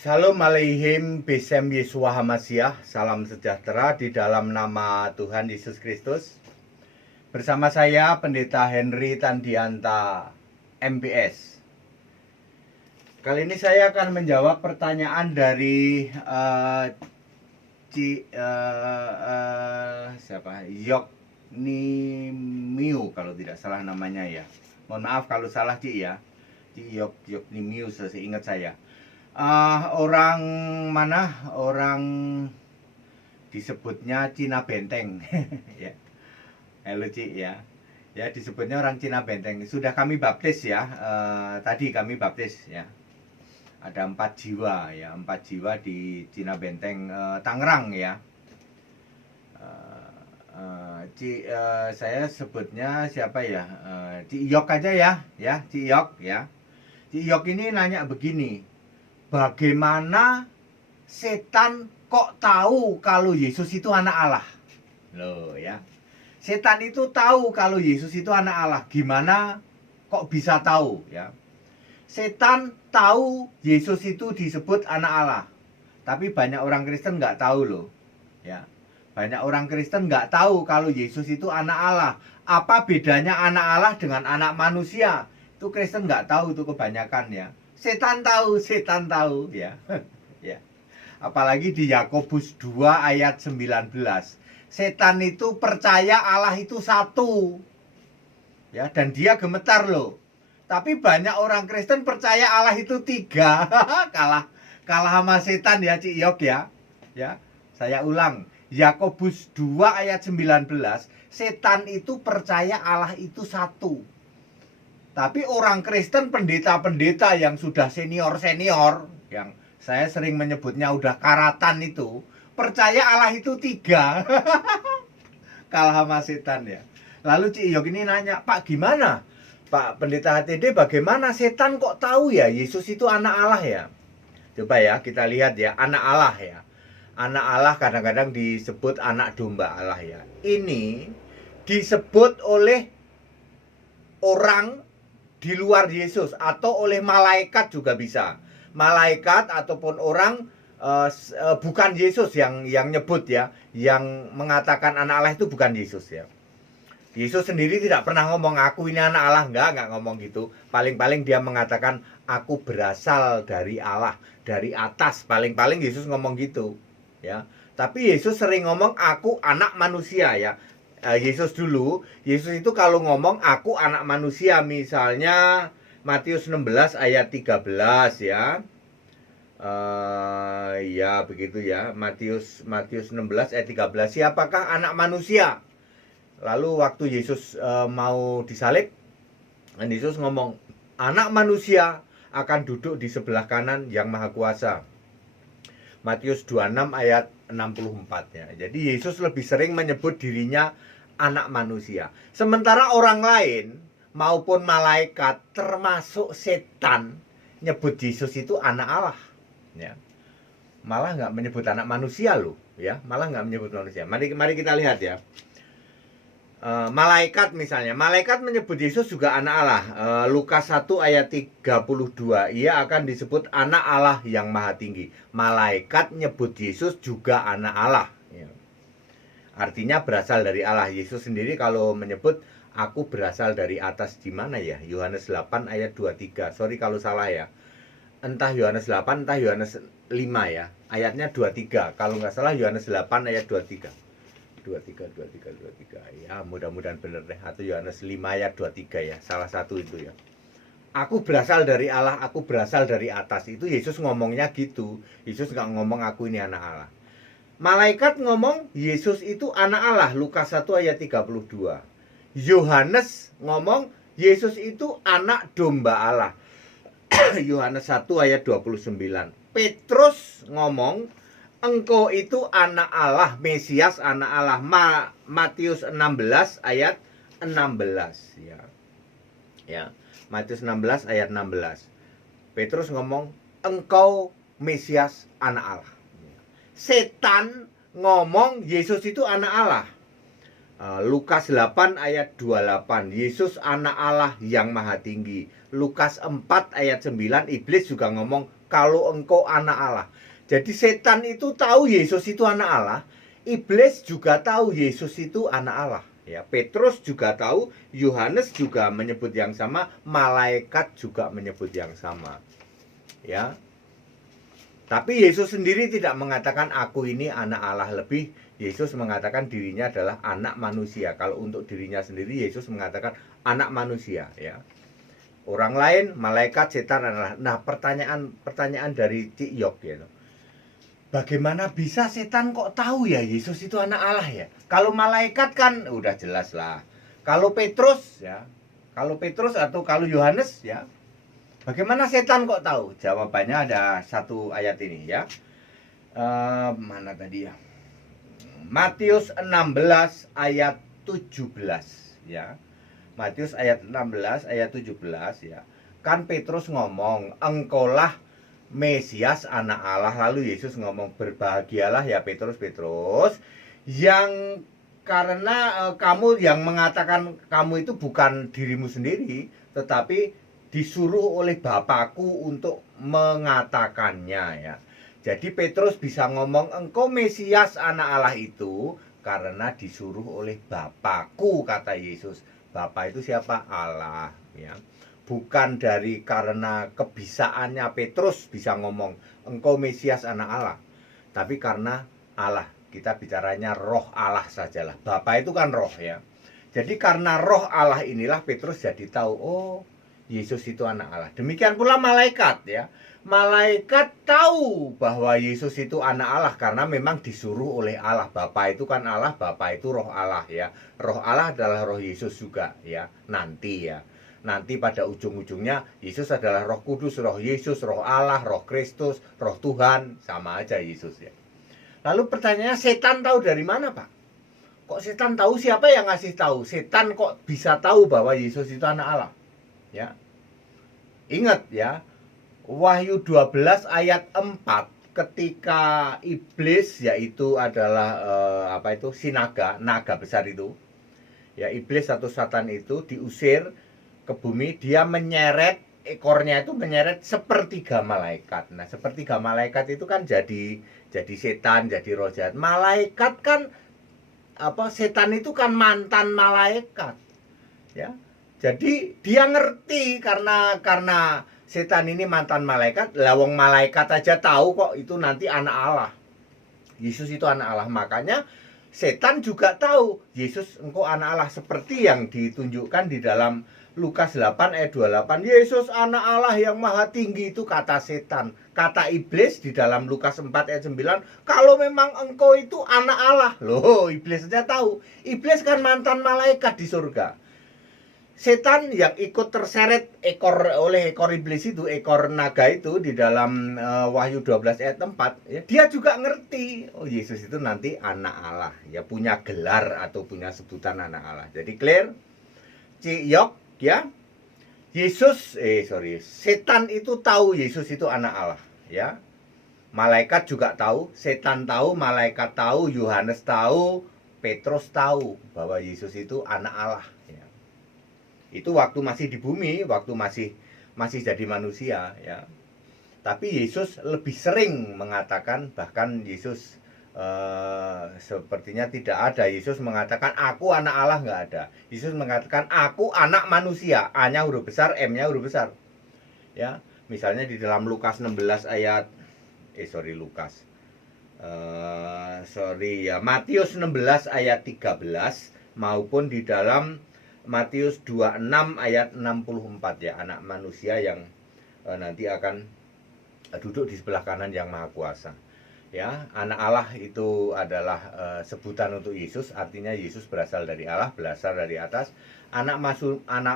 Shalom aleihim Besem Yeshua Hamasyah. Salam sejahtera di dalam nama Tuhan Yesus Kristus. Bersama saya Pendeta Henry Tandianta MPS. Kali ini saya akan menjawab pertanyaan dari siapa? Yoknimiu kalau tidak salah namanya ya. Mohon maaf kalau salah Ci ya. Yoknimiu seingat saya. Orang mana? Orang disebutnya Cina Benteng. Ya. Halo Ci ya. Ya, disebutnya orang Cina Benteng. Sudah kami baptis ya. Tadi kami baptis ya. Ada 4 jiwa ya, 4 jiwa di Cina Benteng Tangerang ya. Saya sebutnya siapa ya? Ci Yok aja ya, Ci Yok ya. Ci Yok ini nanya begini. Bagaimana setan kok tahu kalau Yesus itu anak Allah? Loh ya. Setan itu tahu kalau Yesus itu anak Allah. Gimana kok bisa tahu ya? Setan tahu Yesus itu disebut anak Allah. Tapi banyak orang Kristen nggak tahu loh. Ya. Banyak orang Kristen nggak tahu kalau Yesus itu anak Allah. Apa bedanya anak Allah dengan anak manusia? Itu Kristen nggak tahu tuh kebanyakan ya. Setan tahu ya. Ya. Apalagi di Yakobus 2 ayat 19. Setan itu percaya Allah itu satu. Ya, dan dia gemetar loh. Tapi banyak orang Kristen percaya Allah itu 3. kalah sama setan ya Ci Yok ya. Ya. Saya ulang. Yakobus 2 ayat 19. Setan itu percaya Allah itu satu. Tapi orang Kristen, pendeta-pendeta yang sudah senior-senior, yang saya sering menyebutnya udah karatan itu, percaya Allah itu 3. Kalah sama setan ya. Lalu Ci Yok ini nanya, Pak gimana? Pak Pendeta HTD, bagaimana setan kok tahu ya Yesus itu anak Allah ya? Coba ya kita lihat ya, anak Allah ya. Anak Allah kadang-kadang disebut anak domba Allah ya. Ini disebut oleh orang di luar Yesus atau oleh malaikat juga bisa. Malaikat ataupun orang bukan Yesus yang nyebut ya, yang mengatakan anak Allah itu bukan Yesus ya. Yesus sendiri tidak pernah ngomong aku ini anak Allah, enggak ngomong gitu. Paling-paling dia mengatakan aku berasal dari Allah, dari atas. Paling-paling Yesus ngomong gitu ya. Tapi Yesus sering ngomong aku anak manusia ya. Yesus dulu, Yesus itu kalau ngomong aku anak manusia, misalnya Matius 16 ayat 13 ya. Ya begitu ya, Matius 16 ayat 13, siapakah anak manusia? Lalu waktu Yesus mau disalib, Yesus ngomong anak manusia akan duduk di sebelah kanan yang maha kuasa. Matius 26 ayat 64 ya. Jadi Yesus lebih sering menyebut dirinya anak manusia. Sementara orang lain maupun malaikat termasuk setan nyebut Yesus itu anak Allah. Ya. Malah nggak menyebut anak manusia loh, ya. Malah nggak menyebut manusia. Mari kita lihat ya. Malaikat misalnya, malaikat menyebut Yesus juga anak Allah. Lukas 1 ayat 32, ia akan disebut anak Allah yang maha tinggi. Malaikat nyebut Yesus juga anak Allah ya. Artinya berasal dari Allah. Yesus sendiri kalau menyebut aku berasal dari atas, di mana ya? Yohanes 8 ayat 23. Sorry kalau salah ya. Entah Yohanes 8 entah Yohanes 5 ya. Ayatnya 23. Kalau nggak salah Yohanes 8 ayat 23. 23 ya, mudah-mudahan benar deh. Atau Yohanes 5 ayat 23 ya, salah satu itu ya. Aku berasal dari Allah, aku berasal dari atas. Itu Yesus ngomongnya gitu. Yesus nggak ngomong aku ini anak Allah. Malaikat ngomong Yesus itu anak Allah, Lukas 1 ayat 32. Yohanes ngomong Yesus itu anak domba Allah, Yohanes 1 ayat 29. Petrus ngomong engkau itu anak Allah, Mesias anak Allah, Matius 16 ayat 16 ya. Ya, Matius 16 ayat 16. Petrus ngomong engkau Mesias anak Allah. Setan ngomong Yesus itu anak Allah. Lukas 8 ayat 28, Yesus anak Allah yang maha tinggi. Lukas 4 ayat 9, iblis juga ngomong, kalau engkau anak Allah. Jadi setan itu tahu Yesus itu anak Allah, iblis juga tahu Yesus itu anak Allah. Ya, Petrus juga tahu, Yohanes juga menyebut yang sama, malaikat juga menyebut yang sama. Ya. Tapi Yesus sendiri tidak mengatakan aku ini anak Allah, lebih Yesus mengatakan dirinya adalah anak manusia. Kalau untuk dirinya sendiri Yesus mengatakan anak manusia, ya. Orang lain malaikat, setan adalah. Nah, pertanyaan dari Cik Yok, ya. Bagaimana bisa setan kok tahu ya Yesus itu anak Allah, ya? Kalau malaikat kan udah jelas lah. Kalau Petrus, ya. Kalau Petrus atau kalau Yohanes, ya. Bagaimana setan kok tahu? Jawabannya ada satu ayat ini, ya. Mana tadi ya? Matius 16 ayat 17, ya. Matius ayat 16 ayat 17, ya. Kan Petrus ngomong, engkaulah Mesias anak Allah. Lalu Yesus ngomong, berbahagialah ya Petrus yang karena kamu yang mengatakan kamu itu bukan dirimu sendiri, tetapi disuruh oleh Bapakku untuk mengatakannya, ya. Jadi Petrus bisa ngomong engkau Mesias anak Allah itu karena disuruh oleh Bapakku, kata Yesus. Bapa itu siapa? Allah, ya. Bukan dari karena kebisaannya Petrus bisa ngomong engkau Mesias anak Allah, tapi karena Allah. Kita bicaranya roh Allah sajalah. Bapa itu kan roh, ya. Jadi karena roh Allah inilah Petrus jadi tahu, oh, Yesus itu anak Allah. Demikian pula malaikat, ya. Malaikat tahu bahwa Yesus itu anak Allah karena memang disuruh oleh Allah. Bapa itu kan Allah, Bapa itu roh Allah, ya. Roh Allah adalah roh Yesus juga, ya. Nanti, ya. Nanti pada ujung-ujungnya Yesus adalah Roh Kudus, roh Yesus, roh Allah, roh Kristus, roh Tuhan, sama aja Yesus, ya. Lalu pertanyaannya, setan tahu dari mana, Pak? Kok setan tahu? Siapa yang ngasih tahu? Setan kok bisa tahu bahwa Yesus itu anak Allah? Ya. Ingat, ya. Wahyu 12 ayat 4, ketika iblis, yaitu adalah si naga besar itu, ya, iblis atau setan itu diusir ke bumi, dia menyeret ekornya itu menyeret sepertiga malaikat. Nah, sepertiga malaikat itu kan jadi setan, jadi roh jahat. Malaikat kan setan itu kan mantan malaikat, ya. Jadi dia ngerti karena setan ini mantan malaikat. Lawang malaikat aja tahu kok itu nanti anak Allah. Yesus itu anak Allah. Makanya setan juga tahu Yesus engkau anak Allah, seperti yang ditunjukkan di dalam Lukas 8 ayat 28. Yesus anak Allah yang maha tinggi, itu kata setan. Kata iblis di dalam Lukas 4 ayat 9, kalau memang engkau itu anak Allah. Loh, iblis saja tahu. Iblis kan mantan malaikat di surga. Setan yang ikut terseret oleh ekor iblis itu, ekor naga itu di dalam Wahyu 12 ayat 4, ya, dia juga ngerti, oh, Yesus itu nanti anak Allah, ya, punya gelar atau punya sebutan anak Allah. Jadi clear? Cik Yok, ya. Setan itu tahu Yesus itu anak Allah, ya. Malaikat juga tahu, setan tahu, malaikat tahu, Yohanes tahu, Petrus tahu bahwa Yesus itu anak Allah, ya. Itu waktu masih di bumi, waktu masih jadi manusia, ya. Tapi Yesus lebih sering mengatakan, bahkan Yesus sepertinya tidak ada Yesus mengatakan aku anak Allah, nggak ada. Yesus mengatakan aku anak manusia, A-nya huruf besar, M-nya huruf besar, ya. Misalnya di dalam Lukas 16 ayat Matius 16 ayat 13 maupun di dalam Matius 26 ayat 64, ya, anak manusia yang nanti akan duduk di sebelah kanan yang maha kuasa, ya. Anak Allah itu adalah sebutan untuk Yesus, artinya Yesus berasal dari Allah, berasal dari atas. Anak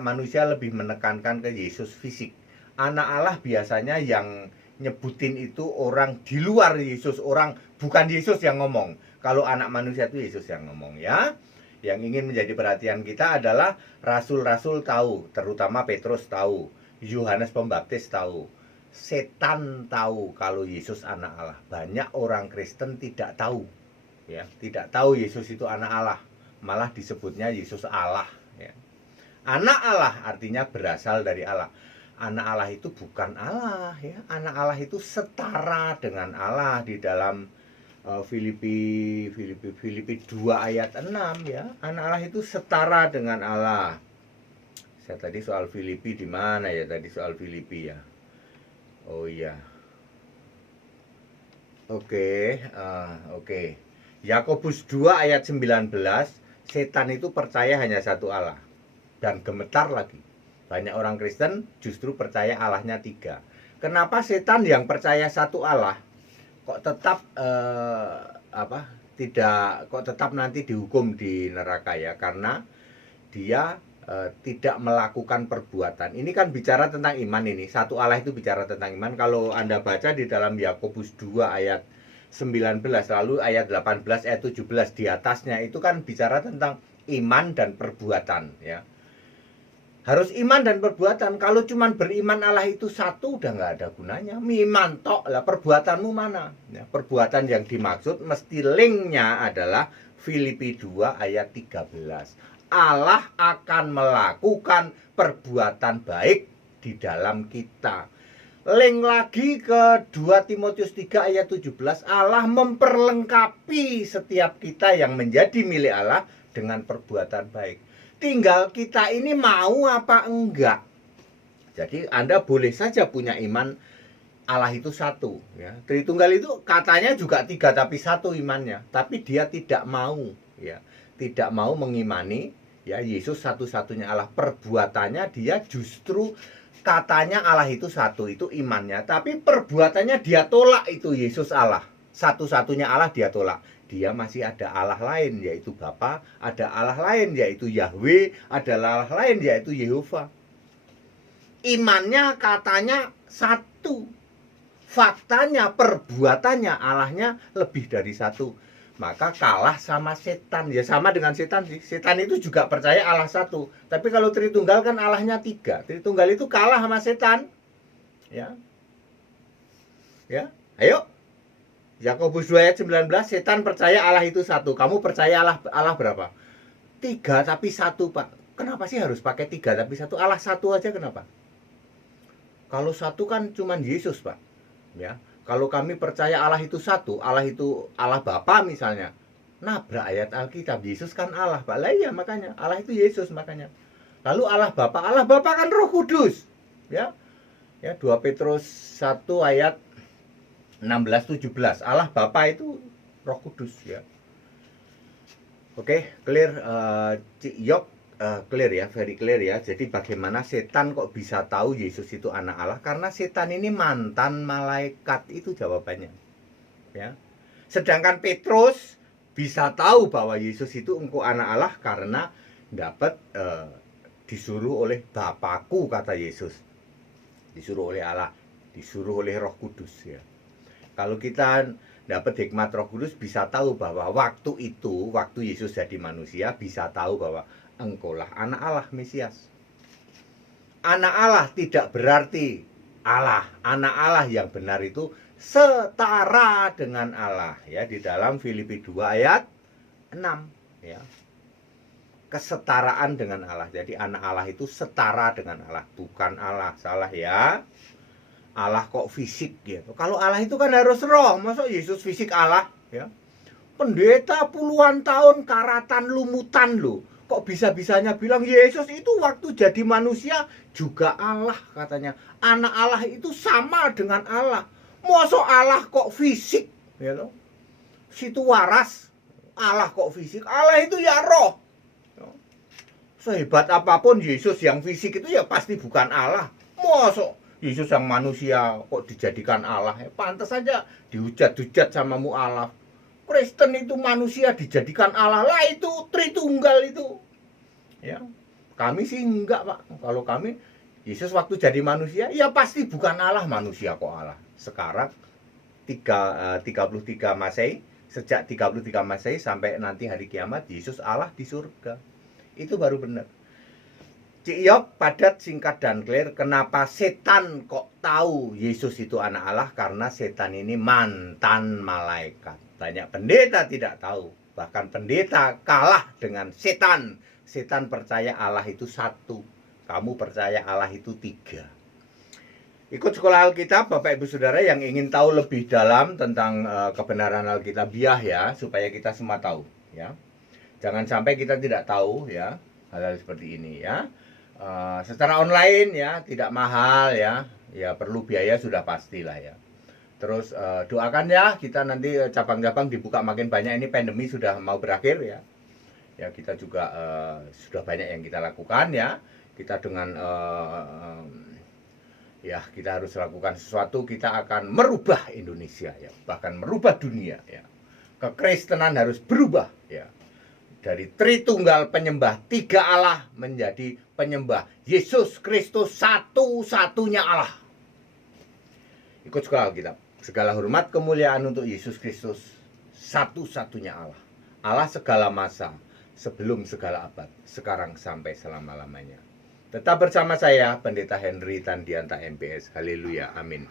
manusia lebih menekankan ke Yesus fisik. Anak Allah biasanya yang nyebutin itu orang di luar Yesus, orang bukan Yesus yang ngomong. Kalau anak manusia itu Yesus yang ngomong, ya. Yang ingin menjadi perhatian kita adalah rasul-rasul tahu, terutama Petrus tahu, Yohanes Pembaptis tahu, setan tahu kalau Yesus anak Allah. Banyak orang Kristen tidak tahu, ya, tidak tahu Yesus itu anak Allah. malah disebutnya Yesus Allah ya. Anak Allah artinya berasal dari Allah. Anak Allah itu bukan Allah ya. Anak Allah itu setara dengan Allah di dalam Filipi 2 ayat 6 ya. Anak Allah itu setara dengan Allah. Saya tadi soal Filipi di mana ya tadi soal Filipi ya. Oh iya. Oke. Yakobus 2 ayat 19, setan itu percaya hanya satu Allah dan gemetar lagi. Banyak orang Kristen justru percaya Allahnya 3. Kenapa setan yang percaya satu Allah kok tetap tetap nanti dihukum di neraka ya? Karena dia tidak melakukan perbuatan. Ini kan bicara tentang iman ini. Satu Allah itu bicara tentang iman. Kalau Anda baca di dalam Yakobus 2 ayat 19 lalu ayat 18 ayat 17 di atasnya itu kan bicara tentang iman dan perbuatan ya. Harus iman dan perbuatan. Kalau cuma beriman Allah itu satu udah nggak ada gunanya. Iman tok lah, perbuatanmu mana ya, perbuatan yang dimaksud mesti linknya adalah Filipi 2 ayat 13. Allah akan melakukan perbuatan baik di dalam kita. Link lagi ke 2 Timotius 3 ayat 17. Allah memperlengkapi setiap kita yang menjadi milik Allah dengan perbuatan baik. Tinggal kita ini mau apa enggak. Jadi Anda boleh saja punya iman Allah itu satu ya. Tritunggal itu katanya juga 3 tapi satu imannya, tapi dia tidak mau ya. Tidak mau mengimani ya Yesus satu-satunya Allah. Perbuatannya dia justru katanya Allah itu satu, itu imannya, tapi perbuatannya dia tolak itu Yesus Allah. Satu-satunya Allah dia tolak. Dia masih ada Allah lain yaitu Bapa, ada Allah lain yaitu Yahweh, ada Allah lain yaitu Yehova. Imannya katanya satu. Faktanya, perbuatannya Allahnya lebih dari satu. Maka kalah sama setan. Ya sama dengan setan sih. Setan itu juga percaya Allah satu. Tapi kalau Tritunggal kan Allahnya 3. Tritunggal itu kalah sama setan. Ya. Ayo. Yakobus 2 ayat 19, setan percaya Allah itu satu. Kamu percaya Allah berapa? 3 tapi 1, Pak. Kenapa sih harus pakai 3 tapi 1? Allah satu aja kenapa? Kalau satu kan cuman Yesus, Pak. Ya. Kalau kami percaya Allah itu satu, Allah itu Allah Bapa misalnya, nabrak ayat Alkitab. Yesus kan Allah, Pak. Lah iya makanya Allah itu Yesus makanya. Lalu Allah Bapa kan Roh Kudus. Ya. 2 Petrus 1 ayat 16-17. Allah Bapa itu Roh Kudus ya. Oke, clear Cik Yok, clear ya, very clear ya. Jadi bagaimana setan kok bisa tahu Yesus itu anak Allah? Karena setan ini mantan malaikat, itu jawabannya. Ya. Sedangkan Petrus bisa tahu bahwa Yesus itu engkau anak Allah karena dapat disuruh oleh Bapakku, kata Yesus. Disuruh oleh Allah, disuruh oleh Roh Kudus ya. Kalau kita dapat hikmat Roh Kudus bisa tahu bahwa waktu itu, waktu Yesus jadi manusia, bisa tahu bahwa engkaulah anak Allah Mesias. Anak Allah tidak berarti Allah. Anak Allah yang benar itu setara dengan Allah ya, di dalam Filipi 2 ayat 6 ya. Kesetaraan dengan Allah. Jadi anak Allah itu setara dengan Allah, bukan Allah. Salah ya. Allah kok fisik gitu. Kalau Allah itu kan harus roh. Masa Yesus fisik Allah ya? Pendeta puluhan tahun karatan lumutan loh. Kok bisa-bisanya bilang Yesus itu waktu jadi manusia juga Allah katanya. Anak Allah itu sama dengan Allah. Masa Allah kok fisik gitu. Situ waras. Allah kok fisik. Allah itu ya roh. Sehebat apapun Yesus yang fisik itu ya pasti bukan Allah. Masa Yesus yang manusia kok dijadikan Allah? Pantas saja dihujat-hujat sama mu'alaf. Kristen itu manusia dijadikan Allah. Lah itu Tritunggal itu. Ya. Kami sih enggak, Pak. Kalau kami Yesus waktu jadi manusia, ya pasti bukan Allah, manusia kok Allah. Sekarang 33 Masehi, sejak 33 Masehi sampai nanti hari kiamat, Yesus Allah di surga. Itu baru benar. Cik Yok, padat, singkat, dan clear. Kenapa setan kok tahu Yesus itu anak Allah? Karena setan ini mantan malaikat. Banyak pendeta tidak tahu. Bahkan pendeta kalah dengan setan. Setan percaya Allah itu satu, kamu percaya Allah itu tiga. Ikut sekolah Alkitab, Bapak Ibu Saudara yang ingin tahu lebih dalam tentang kebenaran Alkitabiah ya, supaya kita semua tahu ya. Jangan sampai kita tidak tahu ya hal-hal seperti ini ya. Secara online ya, tidak mahal ya. Ya perlu biaya sudah pastilah ya. Terus doakan ya, kita nanti cabang-cabang dibuka makin banyak. Ini pandemi sudah mau berakhir ya. Ya kita juga sudah banyak yang kita lakukan ya. Kita dengan ya kita harus lakukan sesuatu, kita akan merubah Indonesia ya, bahkan merubah dunia ya. Kekristenan harus berubah ya. Dari Tritunggal penyembah tiga Allah menjadi penyembah Yesus Kristus satu-satunya Allah. Ikut sekolah Alkitab. Segala hormat kemuliaan untuk Yesus Kristus satu-satunya Allah. Allah segala masa, sebelum segala abad, sekarang sampai selama-lamanya. Tetap bersama saya, Pendeta Henry Tandianta MPS. Haleluya, amin.